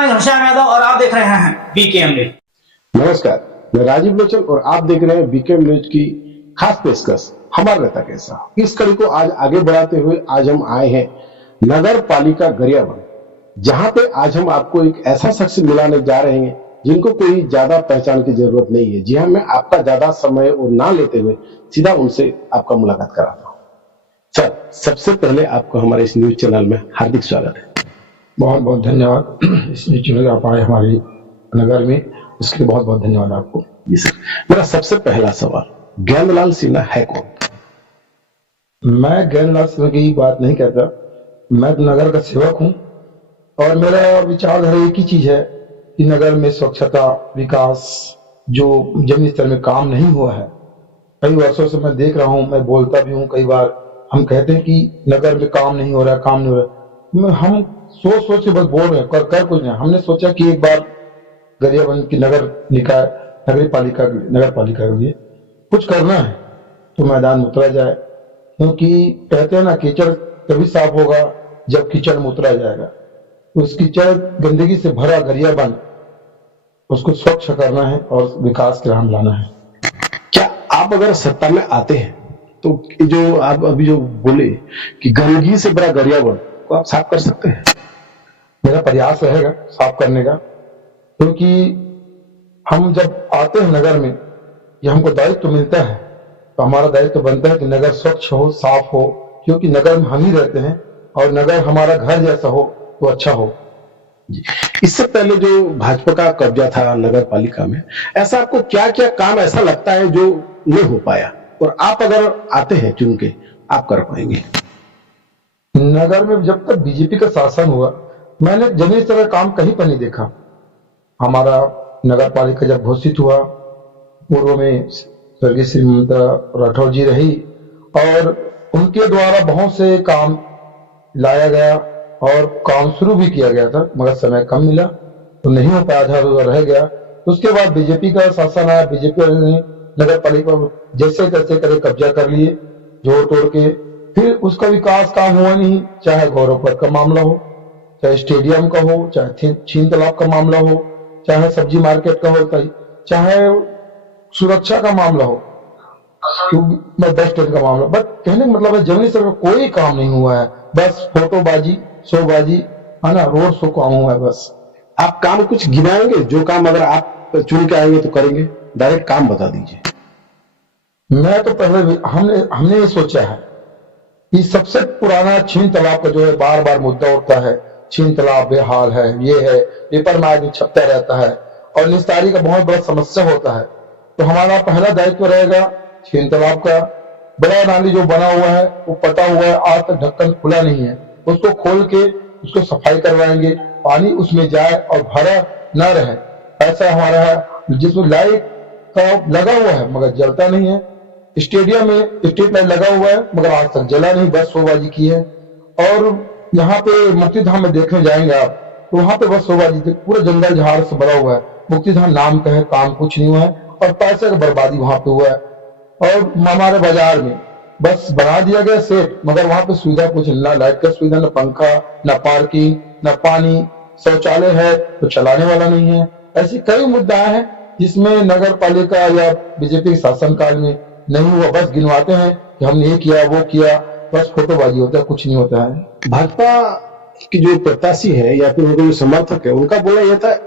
मैं घनश्याम यादव और आप देख रहे हैं बीकेएम न्यूज। नमस्कार, मैं राजीव लोचन और आप देख रहे हैं बीकेएम न्यूज की खास पेशकश हमारा नेता कैसा। इस कड़ी को आज आगे बढ़ाते हुए आज हम आए हैं नगर पालिका गरियाबंद, जहां पे आज हम आपको एक ऐसा शख्स मिलाने जा रहे हैं जिनको कोई ज्यादा पहचान की जरूरत नहीं है। जी हाँ, मैं आपका ज्यादा समय और ना लेते हुए सीधा उनसे आपका मुलाकात कराता हूँ। सर, सबसे पहले आपको हमारे इस न्यूज चैनल में हार्दिक स्वागत है। बहुत बहुत धन्यवाद। इस न्यूज चैनल आप आए हमारे नगर में, उसके लिए बहुत बहुत धन्यवाद आपको। जी सर, मेरा सबसे पहला सवाल, ज्ञानलाल सिन्हा है कौन? मैं ज्ञानलाल सिन्हा की बात नहीं कहता, मैं नगर का सेवक हूँ और मेरा विचारधारा एक ही चीज है कि नगर में स्वच्छता, विकास जो जमीनी स्तर में काम नहीं हुआ है, कई वर्षों से मैं देख रहा हूँ, मैं बोलता भी हूँ। कई बार हम कहते हैं कि नगर में काम नहीं हो रहा, काम नहीं हो रहा, हम सोच सोच के बस बोल रहे हैं, कर कुछ नहीं। हमने सोचा कि एक बार गरियाबंद की नगर पालिका के लिए कुछ करना है तो मैदान में उतरा जाए, क्योंकि कहते हैं ना, कीचड़ तभी साफ होगा जब कीचड़ में उतरा जाएगा। उस कीचड़ गंदगी से भरा गरियाबंद, उसको स्वच्छ करना है और विकास के राह में लाना है। क्या आप अगर सत्ता में आते हैं तो जो आप अभी जो बोले कि गंदगी से भरा गरियाबंद को आप साफ कर सकते हैं? मेरा प्रयास रहेगा साफ करने का, क्योंकि हम जब आते हैं नगर में, ये हमको दायित्व मिलता है, तो हमारा दायित्व बनता है कि नगर स्वच्छ हो, साफ हो, क्योंकि नगर में हम ही रहते हैं और नगर हमारा घर जैसा हो तो अच्छा हो। इससे पहले जो भाजपा का कब्जा था नगर पालिका में, ऐसा आपको क्या क्या काम ऐसा लगता है जो नहीं हो पाया और आप अगर आते हैं चुन के, आप कर पाएंगे? नगर में जब तक बीजेपी का शासन हुआ, मैंने जमीनी स्तर का काम कहीं पर नहीं देखा। हमारा नगर पालिका जब घोषित हुआ, पूर्व में स्वर्गीय श्री ममता राठौर जी रही और उनके द्वारा बहुत से काम लाया गया और काम शुरू भी किया गया था, मगर समय कम मिला तो नहीं हो पाया था, तो रह गया। उसके बाद बीजेपी का शासन आया, बीजेपी ने नगर पालिका जैसे तैसे करे कब्जा कर लिए जोड़ तोड़ के, फिर उसका विकास काम हुआ नहीं। चाहे गौरव पथ का मामला हो, चाहे स्टेडियम का हो, चाहे छीन तालाब का मामला हो, चाहे सब्जी मार्केट का हो, चाहे सुरक्षा का मामला हो, बस स्टैंड का मामला। बट कहने का मतलब है जमीनी स्तर पर कोई काम नहीं हुआ है, बस फोटोबाजी, शोबाजी, है ना, रोड शो काम हुआ है बस। आप काम कुछ गिनाएंगे जो काम अगर आप चुन के आएंगे तो करेंगे? डायरेक्ट काम बता दीजिए। मैं तो पहले हमने ये सोचा है कि सबसे पुराना छीन तालाब का जो है बार बार मुद्दा उठता है, छीन तालाब बेहाल है, ये है, पेपर में आदमी छपता रहता है और निस्तारी का बहुत बड़ा समस्या होता है। तो हमारा पहला दायित्व रहेगा छीन तालाब का। बड़ा नाली जो बना हुआ है वो पटा हुआ है, आज तक ढक्कन खुला नहीं है, उसको खोल के उसको सफाई करवाएंगे, पानी उसमें जाए और भरा न रहे। ऐसा हमारा है, जिसमें लाइट का लगा हुआ है मगर जलता नहीं है। स्टेडियम में स्ट्रीट लाइट लगा हुआ है मगर आज तक जला नहीं, बस शोबाजी की है। और यहाँ पे मुक्तिधाम में देखने जाएंगे आप तो वहां पे बस शोबाजी थी, पूरा जंगल झाड़ से भरा हुआ है। मुक्तिधाम नाम का है, काम कुछ नहीं हुआ है और पैसे का बर्बादी वहां पे हुआ है। और हमारे बाजार में बस बना दिया गया सेट, मगर वहां पे सुविधा कुछ ना, लाइट का सुविधा, न पंखा, न पार्किंग, न पानी, शौचालय है तो चलाने वाला नहीं है। ऐसी कई मुद्दा है जिसमें नगर पालिका या बीजेपी के शासनकाल में नहीं हुआ। बस गिनवाते हैं कि हमने ये किया वो किया, बस फोटोबाजी होता है, कुछ नहीं होता है। भाजपा की जो प्रत्याशी है या फिर उनके जो समर्थक है, उनका बोलना यह था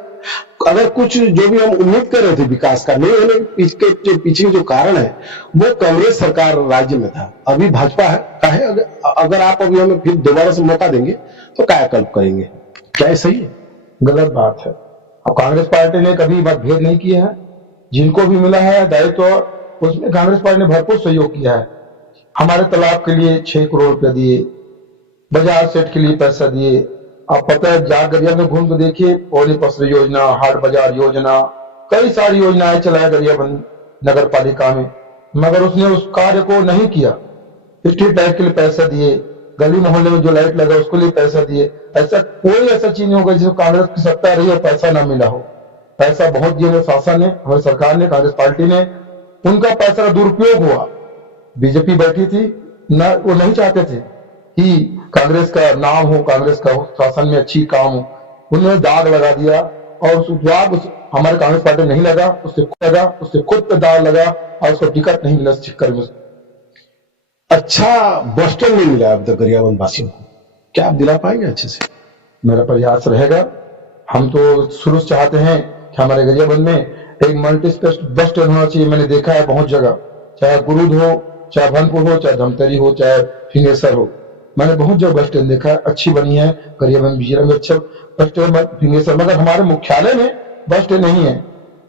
अगर कुछ जो भी हम उम्मीद कर रहे थे विकास का नहीं होने इसके जो पीछे जो कारण है वो कांग्रेस सरकार राज्य में था, अभी भाजपा का है। अगर आप अभी हमें फिर दोबारा से मौका देंगे तो कायाकल्प करेंगे, क्या ये सही है? गलत बात है। अब कांग्रेस पार्टी ने कभी मतभेद नहीं किए हैं, जिनको भी मिला है दायित्व उसमें कांग्रेस पार्टी ने भरपूर सहयोग किया है। हमारे तालाब के लिए 6 करोड़ रुपया दिए, बाजार सेट के लिए पैसा दिए। आप पता है, गरिया में घूम के देखिए, पौली पसरी योजना, हाट बाजार योजना, कई सारी योजनाएं चलाया गरियाबंद नगर पालिका में, मगर उसने उस कार्य को नहीं किया। स्ट्रीट लाइट के लिए पैसा दिए, गली मोहल्ले में जो लाइट लगा उसके लिए पैसा दिए। ऐसा कोई ऐसा चीज नहीं होगा जिसमें कांग्रेस की सत्ता रही और पैसा ना मिला हो। पैसा बहुत दिया शासन ने, हमारी सरकार ने, कांग्रेस पार्टी ने, उनका पैसा का दुरुपयोग हुआ। बीजेपी बैठी थी ना, वो नहीं चाहते थे कि कांग्रेस का नाम हो, कांग्रेस का शासन में अच्छी काम हो, उन्होंने दाग लगा दिया और उस दाग हमारे कांग्रेस पार्टी नहीं लगा, उससे खुद पे दाग लगा और उसको टिकट नहीं मिला इस चक्कर में। अच्छा बस स्टैंड नहीं मिला अब तक गरियाबंद वासियों को, क्या आप दिला पाएंगे अच्छे से? मेरा प्रयास रहेगा। हम तो शुरू से चाहते हैं कि हमारे गरियाबंद में एक मल्टी स्पेस बस स्टैंड होना चाहिए। मैंने देखा है बहुत जगह, चाहे गुरुद हो, चाहे भनपुर हो, चाहे धमतरी हो, चाहे फिंगेश्वर हो, मैंने बहुत जगह बस स्टैंड देखा है, अच्छी बनी है। गरियाबंद बिजरा में अच्छा बस स्टैंड फिंगेश्वर, मगर हमारे मुख्यालय में बस स्टैंड नहीं है।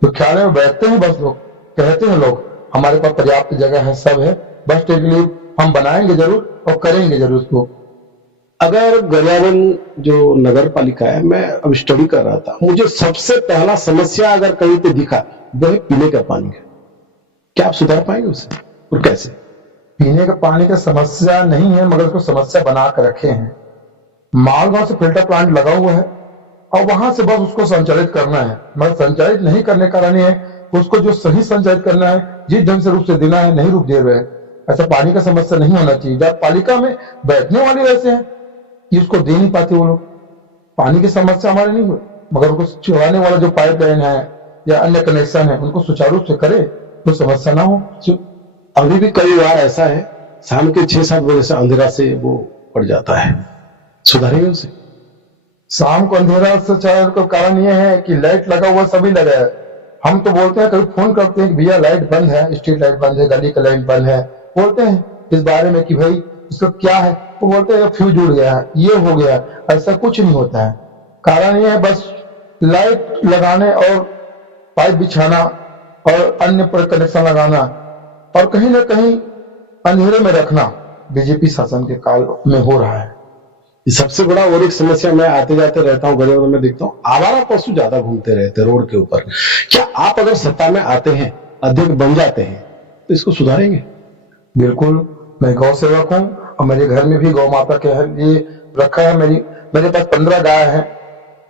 मुख्यालय में बैठते हैं बस लोग, कहते हैं लोग हमारे पास पर्याप्त जगह है, सब है। बस स्टैंड के लिए हम बनाएंगे जरूर और करेंगे जरूर उसको। अगर गरियाबंद जो नगर पालिका है, मैं अब स्टडी कर रहा था, मुझे सबसे पहला समस्या अगर कहीं पे दिखा वो है पीने का पानी का। क्या आप सुधार पाएंगे उसे और कैसे? पीने का पानी का समस्या नहीं है, मगर उसको समस्या बना कर रखे हैं। मालगांव से फिल्टर प्लांट लगा हुआ है और वहां से बस उसको संचालित करना है, मगर संचालित नहीं करने का कारण है उसको जो सही संचालित करना है, जिस ढंग से रूप से देना है नहीं रूप दे रहे हैं। ऐसा पानी का समस्या नहीं होना चाहिए। जब पालिका में बैठने वाले ऐसे हैं कि उसको दे नहीं पाते वो लोग। पानी की समस्या हमारे नहीं हुई, मगर उनको चलाने वाला जो पाइपलाइन है या अन्य कनेक्शन है उनको सुचारू रूप से करे तो समस्या ना हो। अभी भी कई बार ऐसा है, शाम के 6-7 बजे से अंधेरा से वो पड़ जाता है, सुधारेंगे उसे? शाम को अंधेरा से चाहे का कारण यह है कि लाइट लगा हुआ सभी लगा है। हम तो बोलते हैं, कभी फोन करते हैं कि भैया लाइट बंद है, स्ट्रीट लाइट बंद है, गली का लाइट बंद है, बोलते हैं इस बारे में कि भाई इसका क्या है, वो बोलते हैं फ्यूज उड़ गया है, ये हो गया। ऐसा कुछ नहीं होता है। कारण ये है बस लाइट लगाने और पाइप बिछाना और अन्य पर कनेक्शन लगाना और कहीं ना कहीं अंधेरे में रखना बीजेपी शासन के काल में हो रहा है। सबसे बड़ा और एक समस्या, मैं आते जाते रहता हूँ गरियाबंद में, देखता हूँ आवारा पशु ज्यादा घूमते रहते हैं रोड के ऊपर। क्या आप अगर सत्ता में आते हैं, अध्यक्ष बन जाते हैं, तो इसको सुधारेंगे? बिल्कुल। मैं गौ सेवक हूँ और मेरे घर में भी गौ माता के लिए रखा है। मेरे पास 15 गाय है,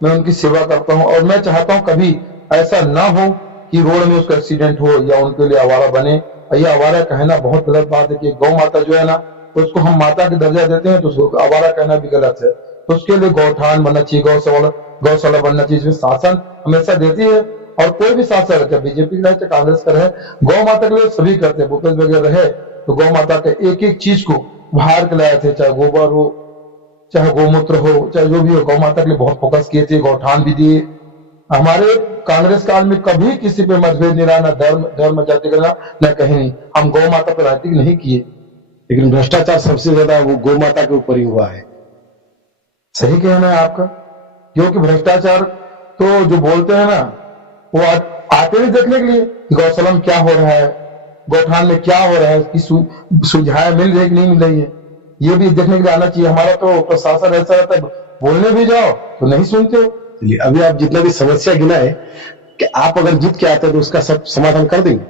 मैं उनकी सेवा करता हूँ और मैं चाहता हूँ कभी ऐसा ना हो कि रोड में उसका एक्सीडेंट हो या उनके लिए आवारा बने। ये आवारा कहना बहुत गलत बात है कि गौ माता जो है ना, उसको हम माता की दर्जा देते हैं तो उसको आवारा कहना भी गलत है। तो उसके लिए गौठान बनना चाहिए, गौशाला बनना चाहिए, जिसमें शासन हमेशा देती है। और कोई भी शासन रहता है, बीजेपी का रहे, कांग्रेस का रहे, गौ माता के लिए सभी करते हैं। भूपेश वगैरह रहे तो गौ माता के एक एक चीज को बाहर के लाए थे, चाहे गोबर हो, चाहे गौमूत्र हो, चाहे जो भी हो, गौ माता के लिए बहुत फोकस किए थे, गौठान भी दिए। हमारे कांग्रेस काल में कभी किसी पे मतभेद नहीं रहा, ना धर्म जाति का, न कहीं नहीं। हम गौ माता पर राजनीतिक नहीं किए। लेकिन भ्रष्टाचार सबसे ज्यादा वो गौ माता के ऊपर ही हुआ है। सही कहना है आपका, क्योंकि भ्रष्टाचार तो जो बोलते हैं ना, वो आते नहीं देखने के लिए गौशाला में क्या हो रहा है, गौठान में क्या हो रहा है, इसकी सुविधाएं मिल रही है कि नहीं मिल रही है, ये भी देखने के लिए आना चाहिए। हमारा तो प्रशासन ऐसा रहता है, बोलने भी जाओ तो नहीं सुनते हो। चलिए, अभी आप जितना भी समस्या गिना है कि आप अगर जीत के आते हैं तो उसका सब समाधान कर देंगे?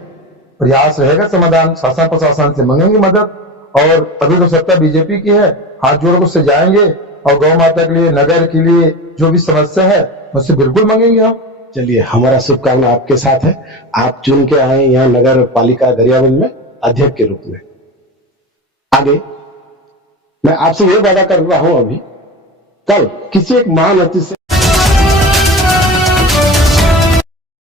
प्रयास रहेगा समाधान, शासन प्रशासन से मांगेंगे मदद। और अभी तो सत्ता बीजेपी की है, हाथ जोड़ उससे जाएंगे और गौ माता के लिए, नगर के लिए जो भी समस्या है उससे बिल्कुल मांगेंगे हम। चलिए, हमारा शुभकामना आपके साथ है। आप चुन के आए यहाँ नगर पालिका गरियाबंद में अध्यक्ष के रूप में। आगे मैं आपसे ये वादा कर रहा हूं, अभी कल किसी एक महान अतिथि से